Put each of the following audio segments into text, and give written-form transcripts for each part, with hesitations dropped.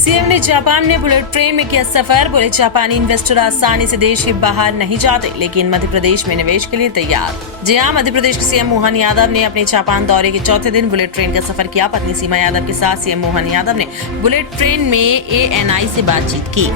CM ने Japan में bullet train में किया सफर। बोले जापानी इन्वेस्टर आसानी से देश के बाहर नहीं जाते, लेकिन मध्य प्रदेश में निवेश के लिए तैयार। जी हां, मध्य प्रदेश के सीएम मोहन यादव ने अपने जापान दौरे के चौथे दिन बुलेट ट्रेन का सफर किया। पत्नी सीमा यादव के साथ सीएम मोहन यादव ने बुलेट ट्रेन में ANI से बातचीत की।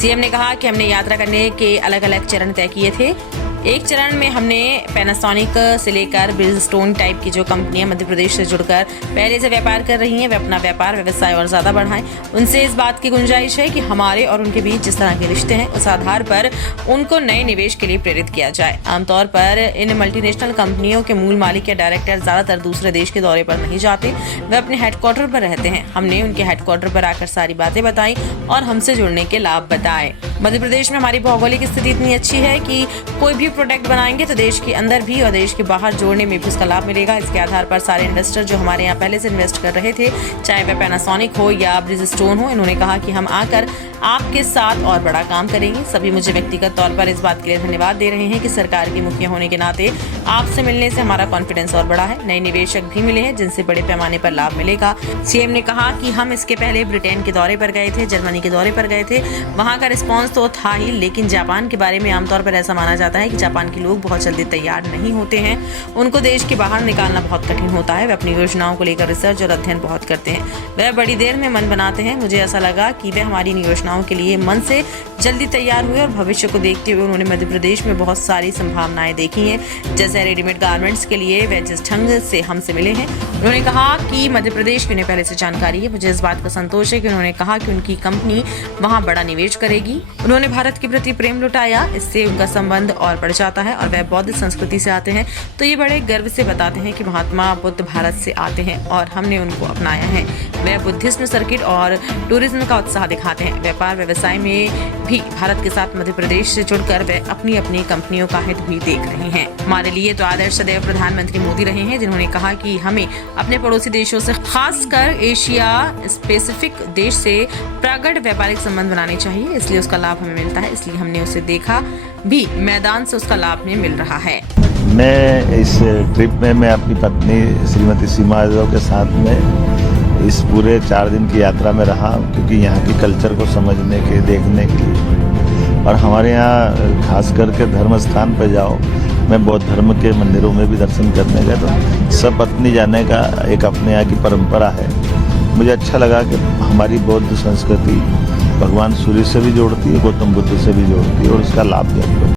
सीएम ने कहा कि हमने यात्रा करने के अलग अलग चरण तय किए थे। एक चरण में हमने पैनासोनिक से लेकर ब्रिजस्टोन टाइप की जो कंपनियां मध्य प्रदेश से जुड़कर पहले से व्यापार कर रही हैं, वे अपना व्यापार व्यवसाय और ज्यादा बढ़ाएं। उनसे इस बात की गुंजाइश है कि हमारे और उनके बीच जिस तरह के रिश्ते हैं, उस आधार पर उनको नए निवेश के लिए प्रेरित किया जाए। आमतौर पर इन मल्टीनेशनल कंपनियों के मूल मालिक या डायरेक्टर ज्यादातर दूसरे देश के दौरे पर नहीं जाते, वे अपने हेडक्वार्टर पर रहते हैं। हमने उनके हेडक्वार्टर पर आकर सारी बातें बताई और हमसे जुड़ने के लाभ बताए। मध्य प्रदेश में हमारी भौगोलिक स्थिति इतनी अच्छी है कि कोई भी प्रोडक्ट बनाएंगे तो देश के अंदर भी और देश के बाहर जोड़ने में भी उसका लाभ मिलेगा। इसके आधार पर सारे इन्वेस्टर जो हमारे यहाँ पहले से इन्वेस्ट कर रहे थे, चाहे वह पैनासोनिक हो या ब्रिजस्टोन हो, इन्होंने कहा कि हम आकर आपके साथ और बड़ा काम करेंगे। सभी मुझे व्यक्तिगत तौर पर इस बात के लिए धन्यवाद दे रहे हैं कि सरकार के मुखिया होने के नाते आपसे मिलने से हमारा कॉन्फिडेंस और बढ़ा है। नए निवेशक भी मिले हैं जिनसे बड़े पैमाने पर लाभ मिलेगा। सीएम ने कहा कि हम इसके पहले ब्रिटेन के दौरे पर गए थे, जर्मनी के दौरे पर गए थे, वहां का रिस्पॉन्स तो था ही, लेकिन जापान के बारे में आमतौर पर ऐसा माना जाता है कि जापान के लोग बहुत जल्दी तैयार नहीं होते हैं। उनको देश के बाहर निकालना बहुत कठिन होता है। वे अपनी योजनाओं को लेकर रिसर्च और अध्ययन बहुत करते हैं। वह बड़ी देर में मन बनाते हैं। मुझे ऐसा लगा कि वे हमारी योजनाओं के लिए मन से जल्दी तैयार हुए और भविष्य को देखते हुए उन्होंने मध्य प्रदेश में बहुत सारी संभावनाएं देखी हैं। जैसे रेडीमेड गारमेंट्स के लिए वे जिस ढंग से हमसे मिले हैं, उन्होंने कहा कि मध्य प्रदेश की उन्हें पहले से जानकारी है। मुझे इस बात का संतोष है कि उन्होंने कहा कि उनकी कंपनी वहां बड़ा निवेश करेगी। उन्होंने भारत के प्रति प्रेम लुटाया, इससे उनका संबंध और बढ़ जाता है और वह बौद्ध संस्कृति से आते हैं, तो ये बड़े गर्व से बताते हैं कि महात्मा बुद्ध भारत से आते हैं और हमने उनको अपनाया है। वह बुद्धिज्म सर्किट और टूरिज्म का उत्साह दिखाते हैं। व्यापार व्यवसाय में भी भारत के साथ मध्य प्रदेश से जुड़कर वे अपनी अपनी कंपनियों का हित भी देख रहे हैं। हमारे लिए तो आदर्श सदैव प्रधानमंत्री मोदी रहे हैं, जिन्होंने कहा कि हमें अपने पड़ोसी देशों से, खासकर एशिया पैसिफिक देश से प्रगाढ़ व्यापारिक संबंध बनाने चाहिए। इसलिए उसका लाभ हमें मिलता है, इसलिए हमने उसे देखा भी, मैदान से उसका लाभ हमें मिल रहा है। मैं इस ट्रिप में मैं अपनी पत्नी श्रीमती सीमा यादव के साथ में इस पूरे 4 दिन की यात्रा में रहा, क्योंकि यहाँ की कल्चर को समझने के, देखने के लिए। और हमारे यहाँ खास करके धर्म स्थान पर जाओ, मैं बौद्ध धर्म के मंदिरों में भी दर्शन करने गया, तो सब पत्नी जाने का एक अपने यहाँ की परंपरा है। मुझे अच्छा लगा कि हमारी बौद्ध संस्कृति भगवान सूर्य से भी जोड़ती है, गौतम बुद्ध से भी जोड़ती है और उसका लाभ देती है।